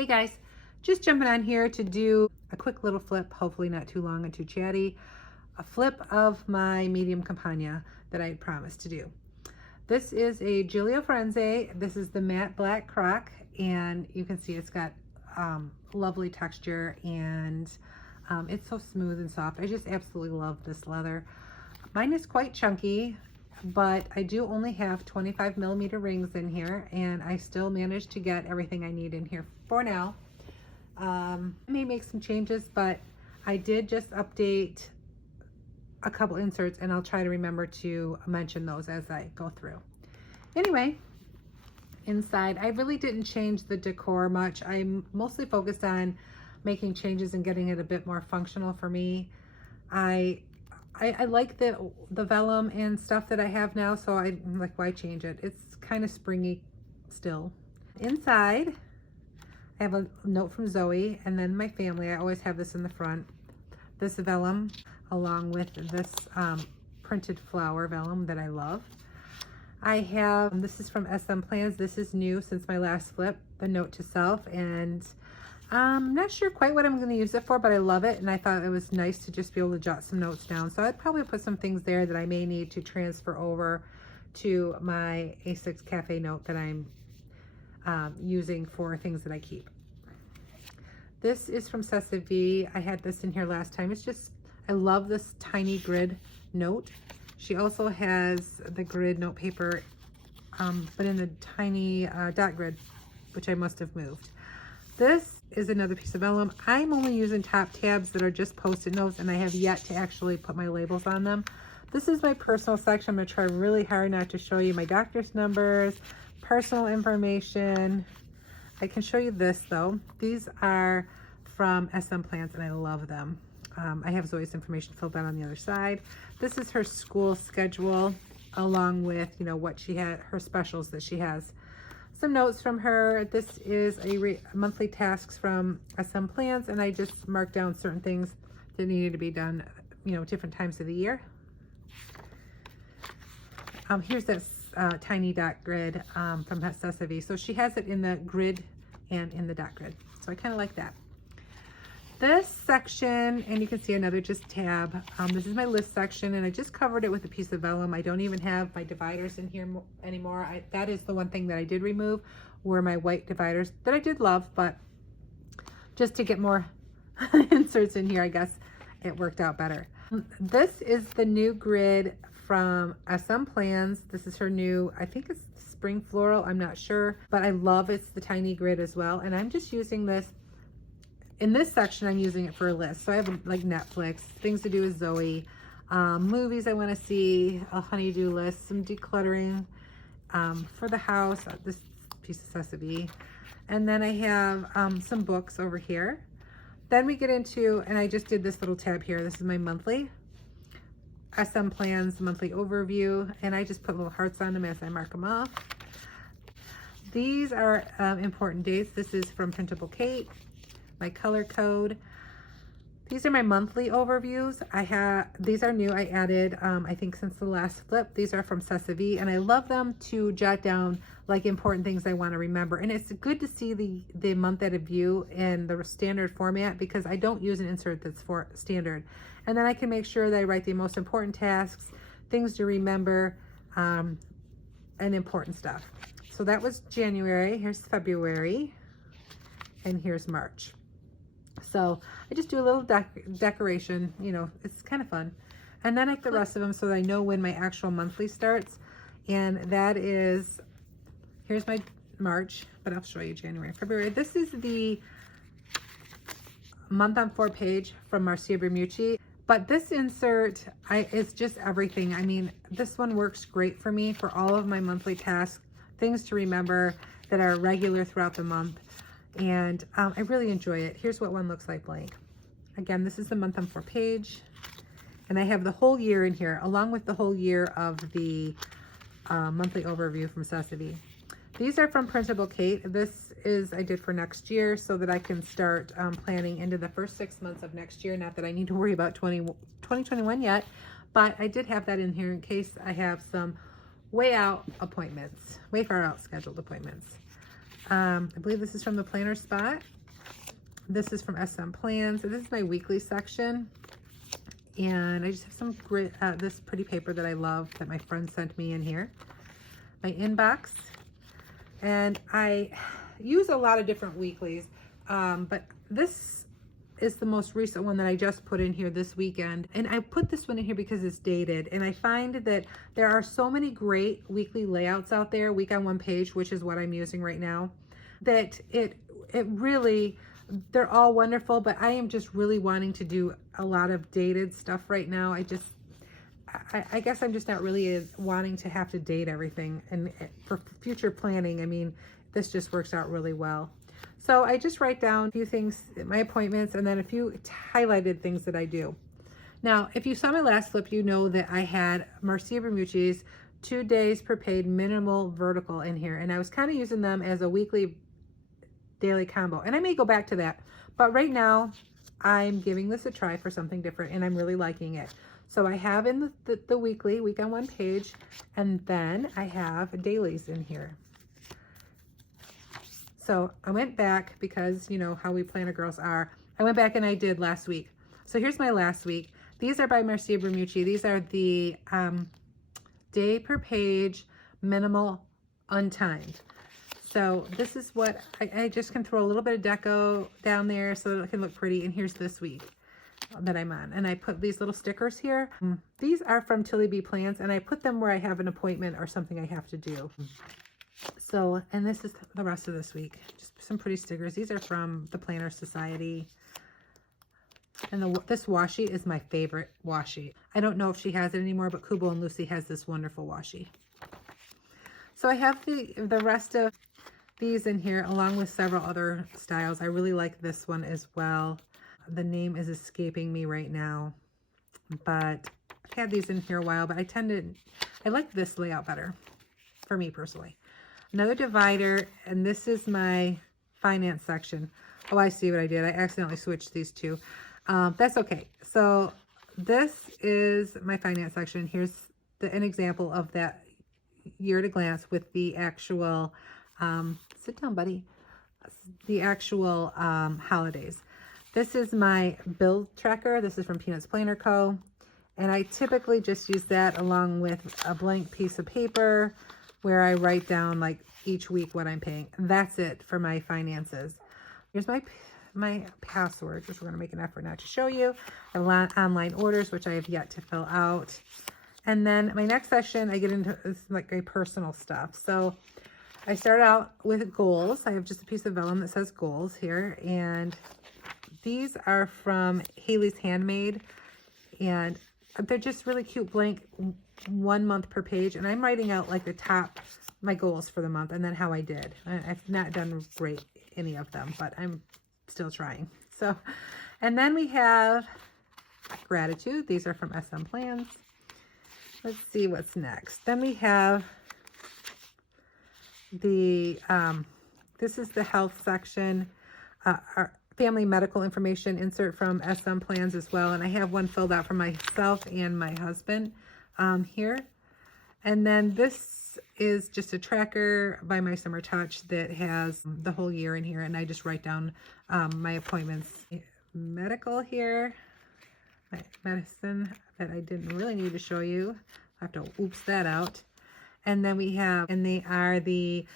Hey guys, just jumping on here to do a quick little flip, hopefully not too long and too chatty, a flip of my Medium Compagna that I promised to do. This is a Gillio Frenzy. This is the matte black croc, and you can see it's got lovely texture, and it's so smooth and soft. I just absolutely love this leather. Mine is quite chunky, but I do only have 25mm rings in here, and I still managed to get everything I need in here for now. I may make some changes, but I did just update a couple inserts, and I'll try to remember to mention those as I go through. Anyway, inside, I really didn't change the decor much. I'm mostly focused on making changes and getting it a bit more functional for me. I like the vellum and stuff that I have now, so I'm like, why change it? It's kind of springy still. Inside, I have a note from Zoe, and then my family. I always have this in the front. This vellum, along with this printed flower vellum that I love. I have, this is from SM Plans. This is new since my last flip, the note to self, and I'm not sure quite what I'm going to use it for, but I love it, and I thought it was nice to just be able to jot some notes down. So I'd probably put some things there that I may need to transfer over to my A6 Cafe note that I'm using for things that I keep. This is from Ceci. I had this in here last time. It's just, I love this tiny grid note. She also has the grid note paper, but in the tiny dot grid, which I must have moved. This is another piece of vellum. I'm only using top tabs that are just post-it notes, and I have yet to actually put my labels on them. This is my personal section. I'm going to try really hard not to show you my doctor's numbers, personal information. I can show you this though. These are from SM Plans, and I love them. I have Zoe's information filled out on the other side. This is her school schedule, along with, you know, what she had, her specials that she has. Some notes from her. This is a monthly tasks from SM Plans, and I just marked down certain things that needed to be done, you know, different times of the year. Here's this tiny dot grid from Ceci. So she has it in the grid and in the dot grid. So I kind of like that. This section, and you can see another just tab. This is my list section, and I just covered it with a piece of vellum. I don't even have my dividers in here anymore. That is the one thing that I did remove, were my white dividers that I did love, but just to get more inserts in here, I guess it worked out better. This is the new grid from SM Plans. This is her new, I think it's spring floral, I'm not sure, but I love it's the tiny grid as well, and I'm just using this. In this section, I'm using it for a list. So I have like Netflix, things to do with Zoe, movies I want to see, a honeydew list, some decluttering for the house, this piece of Ceci. And then I have some books over here. Then we get into, and I just did this little tab here. This is my monthly SM Plans monthly overview, and I just put little hearts on them as I mark them off. These are important dates. This is from Printable Kate. My color code. These are my monthly overviews. These are new. I added, I think since the last flip. These are from Ceci, and I love them to jot down like important things I want to remember. And it's good to see the month at a view in the standard format, because I don't use an insert that's for standard. And then I can make sure that I write the most important tasks, things to remember, and important stuff. So that was January. Here's February, and here's March. So I just do a little decoration, you know, it's kind of fun. And then I have the rest of them so that I know when my actual monthly starts. And that is, here's my March, but I'll show you January and February. This is the month on 4 page from Marcia Bermucci. But this insert is just everything. I mean, this one works great for me for all of my monthly tasks, things to remember that are regular throughout the month. And I really enjoy it. Here's what one looks like blank. Again, this is the month on 4 page, and I have the whole year in here, along with the whole year of the monthly overview from Ceci. These are from Printable Kate. This is I did for next year so that I can start planning into the first 6 months of next year. Not that I need to worry about 2021 yet, but I did have that in here in case I have some way out appointments, way far out scheduled appointments. I believe this is from the Planner Spot. This is from SM Plans. This is my weekly section. And I just have some grit, this pretty paper that I love that my friend sent me in here. My inbox. And I use a lot of different weeklies, but this is the most recent one that I just put in here this weekend. And I put this one in here because it's dated. And I find that there are so many great weekly layouts out there, week on one page, which is what I'm using right now, that it really, they're all wonderful, but I am just really wanting to do a lot of dated stuff right now. I guess I'm just not really wanting to have to date everything. And for future planning, I mean, this just works out really well. So I just write down a few things, my appointments, and then a few highlighted things that I do. Now, if you saw my last flip, you know that I had Marcia Bermucci's 2 days per paid minimal vertical in here. And I was kind of using them as a weekly daily combo. And I may go back to that. But right now, I'm giving this a try for something different, and I'm really liking it. So I have in the weekly, week on one page, and then I have dailies in here. So I went back because, you know, how we planner girls are. I went back and I did last week. So here's my last week. These are by Marcia Bermucci. These are the day per page minimal untimed. So this is what I just can throw a little bit of deco down there so that it can look pretty. And here's this week that I'm on. And I put these little stickers here. These are from Tilly B Plans, and I put them where I have an appointment or something I have to do. So, and this is the rest of this week. Just some pretty stickers. These are from the Planner Society. And this washi is my favorite washi. I don't know if she has it anymore, but Kubo and Lucy has this wonderful washi. So I have the rest of these in here along with several other styles. I really like this one as well. The name is escaping me right now, but I've had these in here a while, but I like this layout better for me personally. Another divider, and this is my finance section. Oh, I see what I did. I accidentally switched these two. That's okay. So this is my finance section. Here's an example of that year at a glance with the actual, sit down, buddy, the actual holidays. This is my bill tracker. This is from Peanuts Planner Co. And I typically just use that along with a blank piece of paper where I write down like each week what I'm paying. That's it for my finances. Here's my password, which we're going to make an effort now to show you. I have online orders, which I have yet to fill out. And then my next session, I get into like my personal stuff. So I start out with goals. I have just a piece of vellum that says goals here. And these are from Haley's Handmade. And they're just really cute blank 1 month per page. And I'm writing out like my goals for the month and then how I did. I've not done great, any of them, but I'm still trying. So, and then we have gratitude. These are from SM Plans. Let's see what's next. Then we have this is the health section, our family medical information insert from SM Plans as well. And I have one filled out for myself and my husband here. And then this is just a tracker by My Summer Touch that has the whole year in here. And I just write down my appointments. Medical here, my medicine that I didn't really need to show you. I have to oops that out. And then we have, and they are the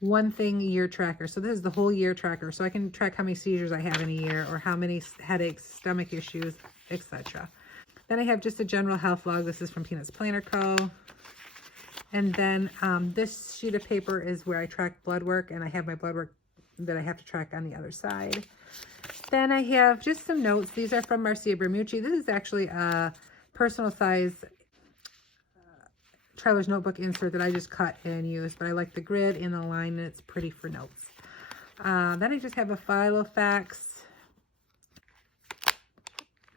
one thing year tracker. So this is the whole year tracker. So I can track how many seizures I have in a year or how many headaches, stomach issues, etc. Then I have just a general health log. This is from Peanuts Planner Co. And then this sheet of paper is where I track blood work, and I have my blood work that I have to track on the other side. Then I have just some notes. These are from Marcia Bermucci. This is actually a personal size Traveler's Notebook insert that I just cut and used, but I like the grid and the line, and it's pretty for notes. Then I just have a Filofax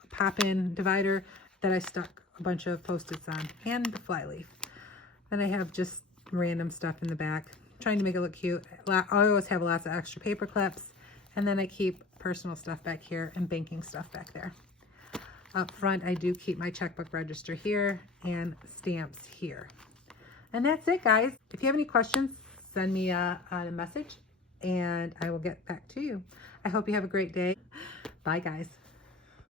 pop-in divider that I stuck a bunch of Post-its on, and the flyleaf. Then I have just random stuff in the back, trying to make it look cute. I always have lots of extra paper clips, and then I keep personal stuff back here and banking stuff back there. Up front, I do keep my checkbook register here and stamps here. And that's it, guys. If you have any questions, send me a message and I will get back to you. I hope you have a great day. Bye, guys.